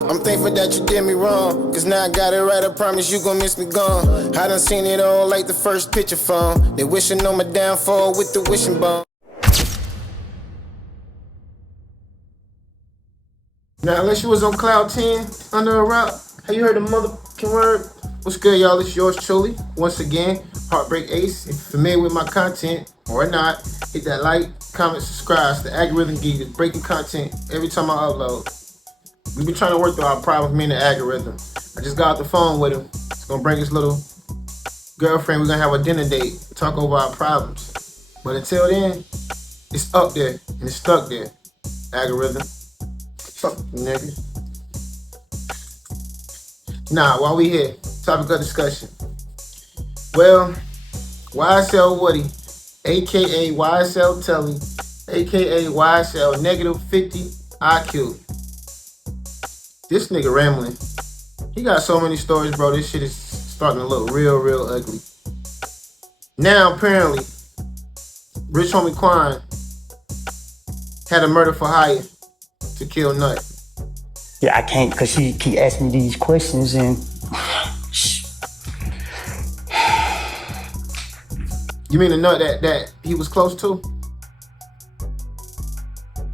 I'm thankful that you did me wrong, cause now I got it right, I promise you gon' miss me gone. I done seen it all like the first picture phone. They wishing on my downfall with the wishing bone. Now, unless you was on cloud 10 under a rock, have you heard the motherfucking word? What's good, y'all? It's yours truly. Once again, Heartbreak Ace. If you're familiar with my content or not, hit that like, comment, subscribe. The algorithm gives you breaking content every time I upload. We've been trying to work through our problems, me and the algorithm. I just got off the phone with him. He's gonna bring his little girlfriend. We're gonna have a dinner date, talk over our problems. But until then, it's up there and it's stuck there. Algorithm. Fuck you, nigga. Nah, while we here, topic of discussion. Well, YSL Woody, aka YSL Telly, aka YSL negative 50 IQ. This nigga rambling. He got so many stories, bro. This shit is starting to look real ugly. Now, apparently, rich homie Quan had a murder for hire to kill Nut. Yeah, I can't, because she keep asking me these questions and... You mean the Nut that he was close to?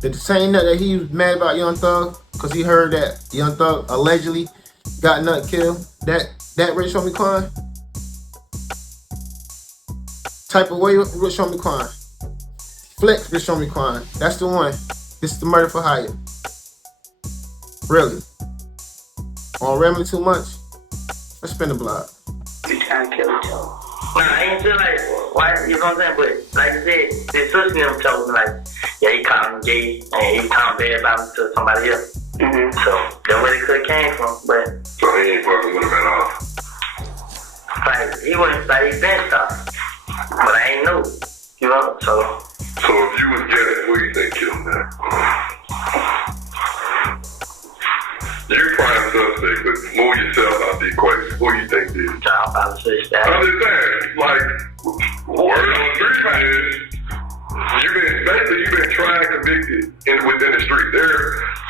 The same Nut that he was mad about Young Thug? Because he heard that Young Thug allegedly got Nut killed? That rich homie Quan? Type of way rich homie Quan. Flex rich homie Quan. That's the one. This is the murder for hire. Really? On rambling too much? Let's spin the block. You trying to kill each other. Nah, I ain't feel like, why, you know what I'm saying? But like I said, his sister them told me like, yeah, he called him gay and he talking bad about him to somebody else. Mm-hmm. So that's where it could have came from, but. So he ain't fucking with him at all? Like, he wasn't, like, he been stopped. But I ain't know, you know, so. So if you was getting, who you think killed him now? You prime suspect, but move yourself out the equation. Who you think did? Child probably switched that. I'm just saying, like, word on the street is, you've been tried and convicted within the street.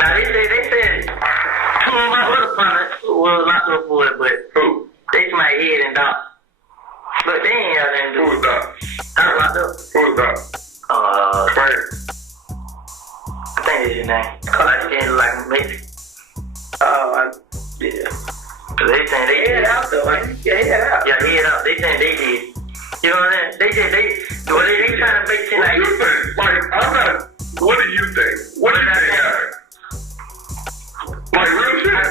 Now they said, two of my other partners were locked up for it, but Who? they my head and Doc. But they ain't have anything to do. Who was that? Doc locked up. Who was that? First. I think that's his name. Cause I skin like Mexican. Yeah. Cause they saying they head out though, right? Yeah, head out. Yeah, head out. They saying they did. You know what I'm saying? They trying to make it like. What do you think? Like, what do you think? What do you think? Like, real shit?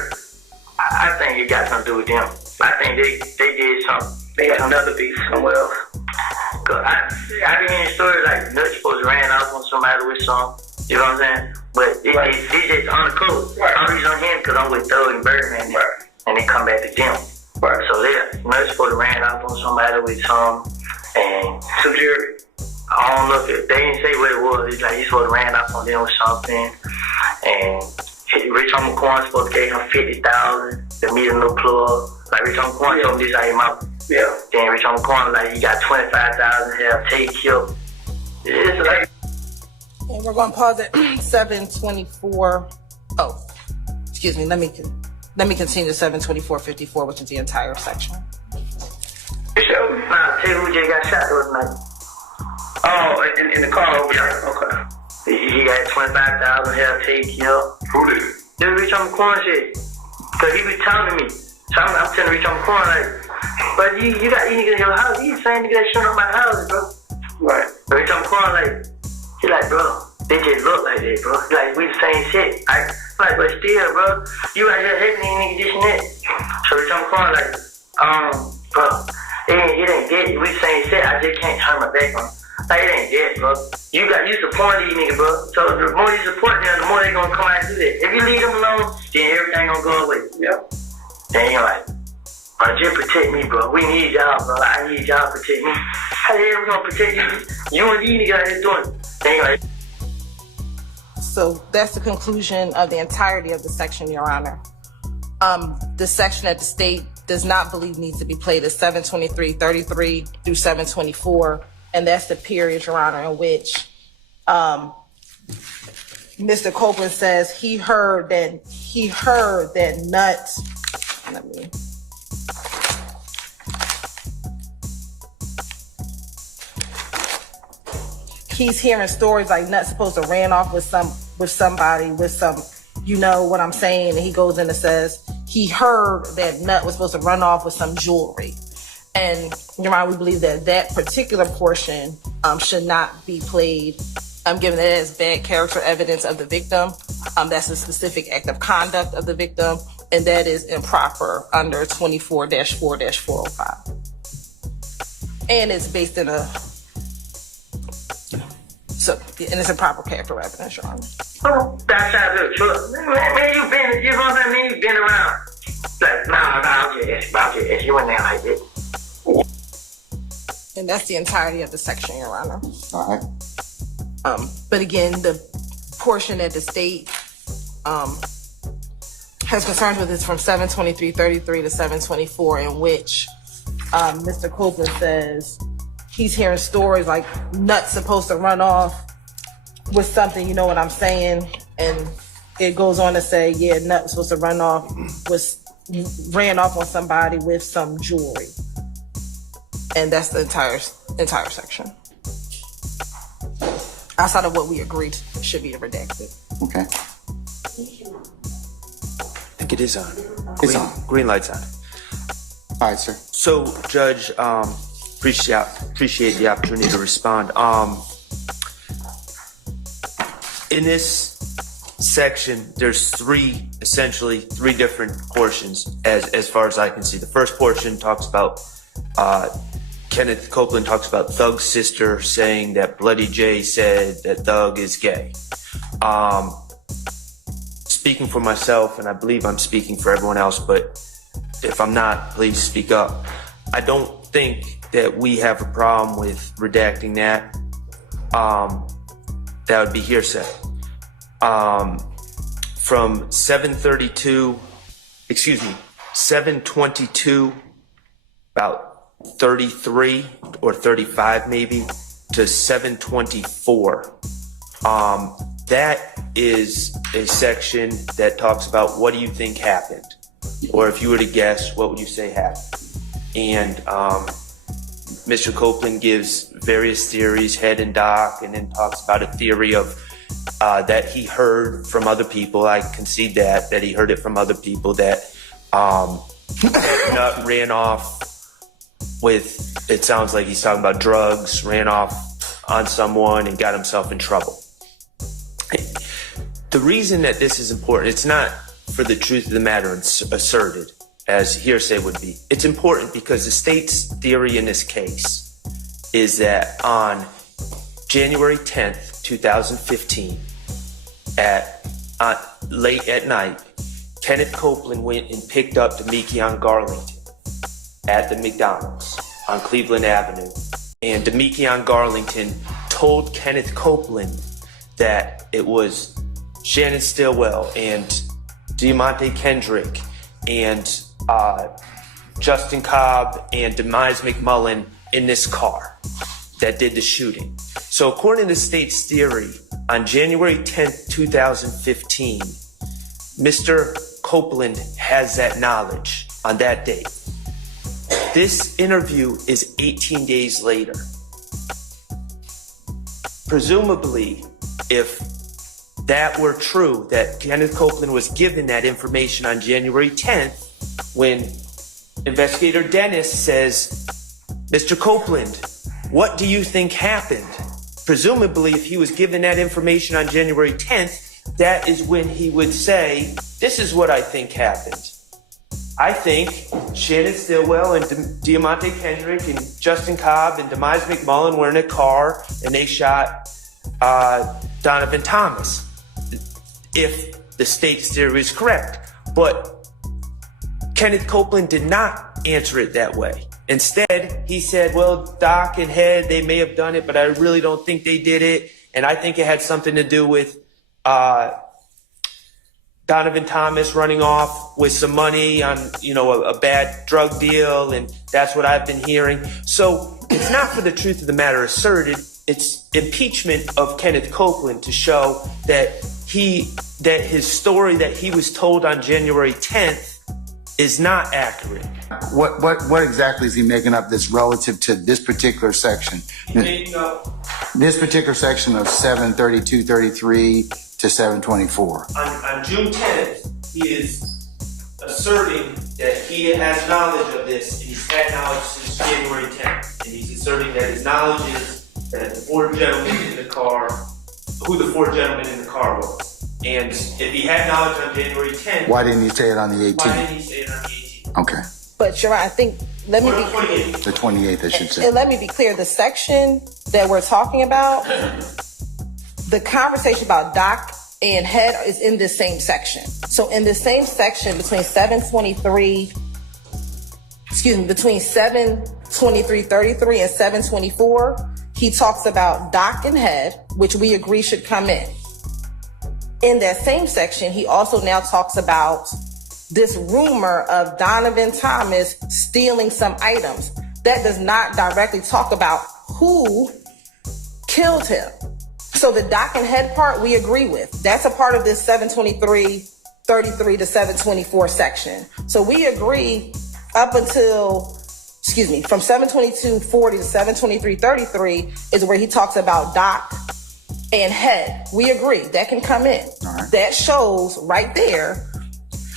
I think it got something to do with them. I think they did something. They had another beef somewhere else. Cause I been hearing stories like Nut's supposed to ran off on somebody with some. You know what I'm saying? But it's just on the coast. Right. I'm just on him because I'm with Thug and Birdman, right. And they come back to them. Right. So Nut's supposed to ran off on somebody with some, and some jury. I don't know if they didn't say what it was. It's like he's supposed to ran off on them with something, and Rich Homie Quan supposed to give him $50,000 to meet a new plug. Like Rich Homie Quan told me this out of mouth. Yeah. Then Rich Homie Quan like he got $25,000 to have take killed. It's like. And we're going to pause at 7:24. Oh, excuse me. Let me continue to 7:24:54, which is the entire section. Nah, tell you who just got shot last night. Oh, in the car over there. Okay. He got $25,000 here to take killed. Who did it? This Rich Homie Quan shit. Cause he be telling me. So I'm telling Rich Homie Quan like, but you got any niggas in your house? You the same nigga that shut up my house, bro. Right. But Rich Homie Quan like. He like, bro, they just look like that, bro. Like, we the same shit. I'm like, but still, bro, you out here hating these niggas, this and that. So Rich Homie Quan like, bro, it ain't dead. We the same shit. I just can't turn my back on him. Like, it ain't dead, bro. You support these niggas, bro. So the more you support them, the more they gonna come out and do that. If you leave them alone, then everything gonna go away. Yep. Then you're like, bro, just protect me, bro. We need y'all, bro. I need y'all to protect me. How the hell we gonna protect you? You and these niggas out here doing it. So that's the conclusion of the entirety of the section, Your Honor. The section that the state does not believe needs to be played is 7:23:33 through 7:24, and that's the period, Your Honor, in which Mr. Copeland says he heard that Nuts. Let me. He's hearing stories like Nuts supposed to ran off with somebody, you know what I'm saying? And he goes in and says he heard that Nut was supposed to run off with some jewelry. And Your Honor, we believe that particular portion should not be played, given that it is bad character evidence of the victim. That's a specific act of conduct of the victim, and that is improper under 24-4-405. And it's based in it's improper character evidence, Your Honor. Oh, that sounds good. Sure. Man, you been, you know what I mean? You've been around. Like, I'll just ask you in there like this. And that's the entirety of the section, Your Honor. All right. But again, the portion that the state has concerns with is from 723.33 to 724, in which Mr. Copeland says he's hearing stories like Nuts supposed to run off with something, you know what I'm saying? And it goes on to say, yeah, Nuts supposed to ran off on somebody with some jewelry. And that's the entire section. Outside of what we agreed should be redacted. Okay. I think it is on. It's on. Green light's on. All right, sir. So, Judge, appreciate the opportunity to respond. In this section, there's essentially three different portions as far as I can see. The first portion talks about Kenneth Copeland talks about Thug's sister saying that Bloody J said that Thug is gay. Speaking for myself, and I believe I'm speaking for everyone else, but if I'm not, please speak up. I don't think that we have a problem with redacting that. That would be hearsay. From 722, about 33 or 35 maybe, to 724. That is a section that talks about what do you think happened? Or if you were to guess, what would you say happened? And Mr. Copeland gives various theories, head and doc, and then talks about a theory of that he heard from other people. I concede that he heard it from other people, that Nut ran off with, it sounds like he's talking about drugs, ran off on someone and got himself in trouble. The reason that this is important, it's not for the truth of the matter asserted, as hearsay would be. It's important because the state's theory in this case is that on January 10th, 2015, late at night, Kenneth Copeland went and picked up Demekion Garlington at the McDonald's on Cleveland Avenue. And Demekion Garlington told Kenneth Copeland that it was Shannon Stillwell and Diamante Kendrick and Justin Cobb and Demise McMullen in this car that did the shooting. So according to state's theory, on January 10th, 2015, Mr. Copeland has that knowledge on that date. This interview is 18 days later. Presumably, if that were true, that Kenneth Copeland was given that information on January 10th, when investigator Dennis says, Mr. Copeland, what do you think happened? Presumably, if he was given that information on January 10th, that is when he would say, this is what I think happened. I think Shannon Stillwell and Diamante Kendrick and Justin Cobb and Demise McMullen were in a car and they shot Donovan Thomas, if the state's theory is correct. But Kenneth Copeland did not answer it that way. Instead, he said, well, Doc and Head, they may have done it, but I really don't think they did it. And I think it had something to do with Donovan Thomas running off with some money on, a bad drug deal. And that's what I've been hearing. So it's not for the truth of the matter asserted. It's impeachment of Kenneth Copeland to show that that his story that he was told on January 10th is not accurate. What exactly is he making up that's relative to this particular section? He's making up This particular section of 732.33 to 724. on June 10th, he is asserting that he has knowledge of this, and he's had knowledge since January 10th. And he's asserting that his knowledge is that the four gentlemen in the car, who the four gentlemen in the car were. And if he had knowledge on January 10th, Why didn't he say it on the 18th? why didn't he say it on the 18th? Okay. But you're right. I think, let me Or be the 28th? The 28th, I should say. And let me be clear, the section that we're talking about, the conversation about doc and head is in this same section. So in the same section between 723.33 and 724, he talks about doc and head, which we agree should come in. In that same section, he also now talks about this rumor of Donovan Thomas stealing some items. That does not directly talk about who killed him. So the doc and head part, we agree with. That's a part of this 723.33 to 724 section. So we agree up until, from 722.40 to 723.33 is where he talks about doc and head. We agree. That can come in. All right. That shows right there.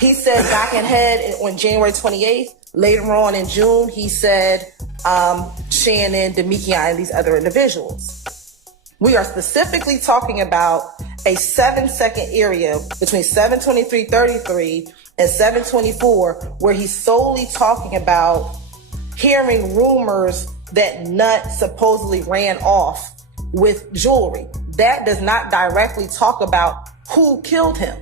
He said doc and head on January 28th. Later on in June, he said Shannon, Demikian, and these other individuals. We are specifically talking about a 7-second area between 723.33 and 724 where he's solely talking about hearing rumors that Nut supposedly ran off with jewelry. That does not directly talk about who killed him.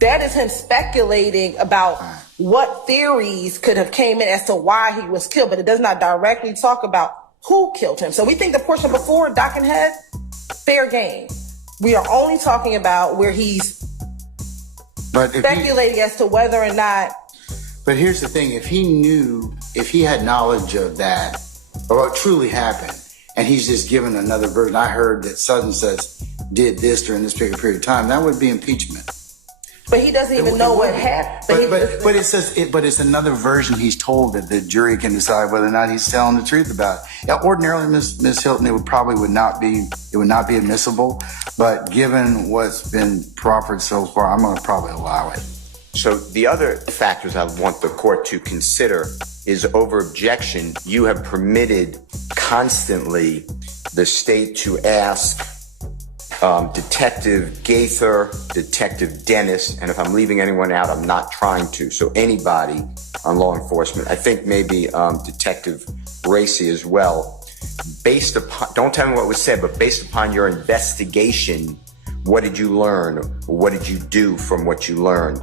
That is him speculating about what theories could have came in as to why he was killed, but it does not directly talk about who killed him. So we think the portion before doc and head, fair game. We are only talking about where he's speculating as to whether or not. But here's the thing, if he had knowledge of that, or what truly happened, and he's just given another version, I heard that Sutton says did this during this period of time, that would be impeachment. But he doesn't even know what happened. But it's another version he's told that the jury can decide whether or not he's telling the truth about. Yeah, ordinarily, Ms. Hilton, it would not be admissible. But given what's been proffered so far, I'm going to probably allow it. So the other factors I want the court to consider is over objection. You have permitted constantly the state to ask Detective Gaither, Detective Dennis, and if I'm leaving anyone out, I'm not trying to. So anybody on law enforcement, I think maybe Detective Racy as well. Based upon, don't tell me what was said, but based upon your investigation, what did you learn? What did you do from what you learned?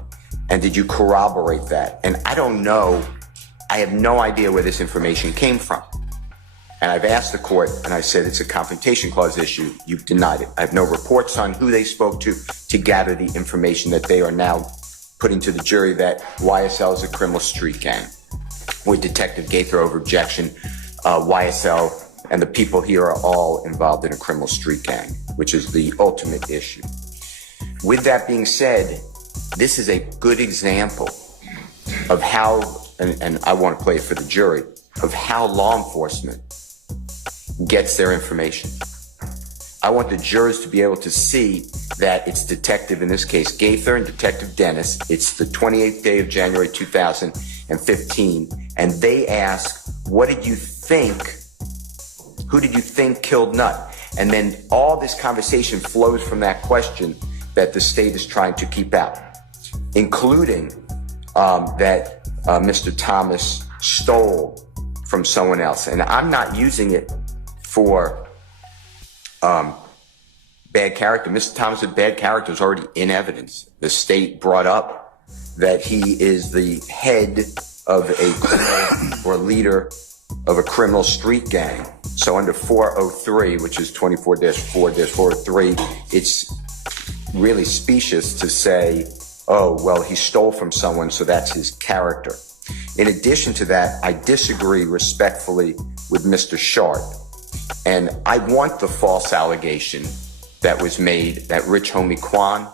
And did you corroborate that? And I don't know. I have no idea where this information came from. And I've asked the court, and I said it's a Confrontation Clause issue. You've denied it. I have no reports on who they spoke to gather the information that they are now putting to the jury that YSL is a criminal street gang. With Detective Gaither over objection, YSL and the people here are all involved in a criminal street gang, which is the ultimate issue. With that being said, this is a good example of how, and I want to play it for the jury, of how law enforcement gets their information. I want the jurors to be able to see that it's Detective, in this case, Gaither and Detective Dennis. It's the 28th day of January 2015, and they ask, what did you think? Who did you think killed Nut? And then all this conversation flows from that question that the state is trying to keep out, including that Mr. Thomas stole from someone else. And I'm not using it for bad character. Mr. Thomas' bad character is already in evidence. The state brought up that he is the head of a criminal or leader of a criminal street gang. So under 403, which is 24-4-403, it's really specious to say, oh, well, he stole from someone, so that's his character. In addition to that, I disagree respectfully with Mr. Sharp. And I want the false allegation that was made that Rich Homie Quan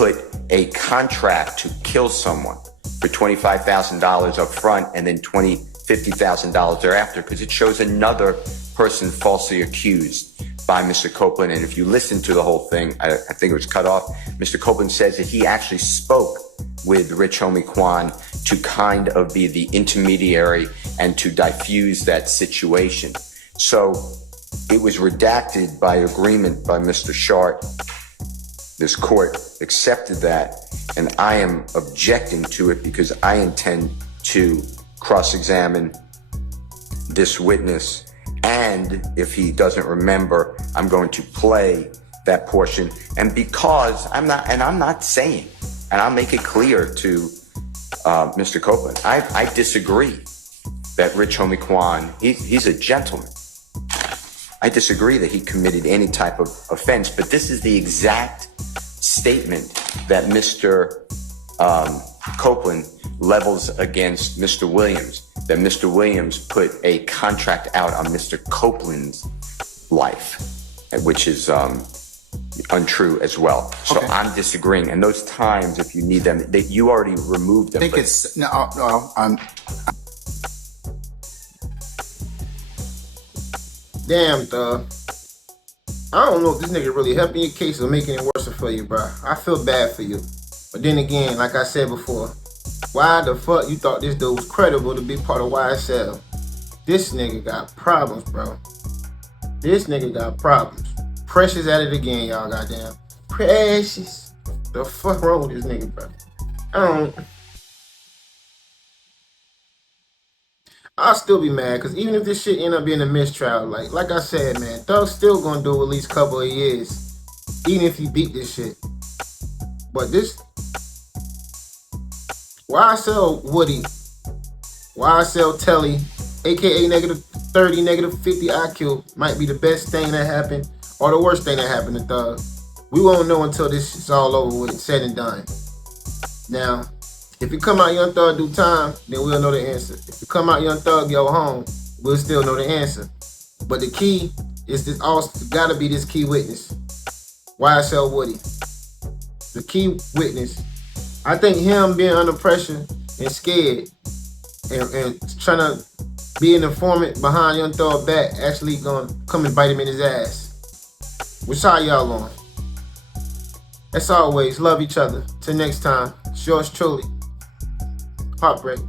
put a contract to kill someone for $25,000 up front and then $50,000 thereafter, because it shows another person falsely accused by Mr. Copeland. And if you listen to the whole thing, I think it was cut off, Mr. Copeland says that he actually spoke with Rich Homie Quan to kind of be the intermediary and to diffuse that situation. So it was redacted by agreement by Mr. Shart. This court accepted that, and I am objecting to it because I intend to cross-examine this witness, and if he doesn't remember, I'm going to play that portion. And because I'm not saying, and I'll make it clear to Mr. Copeland, I disagree that Rich Homie Quan, he's a gentleman. I disagree that he committed any type of offense, but this is the exact statement that Mr. Copeland levels against Mr. Williams, that Mr. Williams put a contract out on Mr. Copeland's life, which is untrue as well. So okay. I'm disagreeing. And those times, if you need them, you already removed them. I think it's, Damn, dog. I don't know if this nigga really helping your case or making it worse for you, bro. I feel bad for you. But then again, like I said before, why the fuck you thought this dude was credible to be part of YSL? This nigga got problems, bro. This nigga got problems. Precious at it again, y'all, goddamn. Precious. The fuck wrong with this nigga, bro? I'll still be mad, because even if this shit end up being a mistrial, like I said, man, Thug's still gonna do at least a couple of years, even if he beat this shit. But this YSL Woody, YSL Telly, aka -30, -50 IQ, might be the best thing that happened or the worst thing that happened to Thug. We won't know until this is all over with, said and done. Now, if you come out Young Thug do time, then we'll know the answer. If you come out Young Thug go home, we'll still know the answer. But the key is this, also gotta be this key witness, YSL Woody. The key witness. I think him being under pressure and scared and trying to be an informant behind Young Thug back actually gonna come and bite him in his ass. Which side y'all on? As always, love each other. Till next time, it's yours truly, Heartbreak.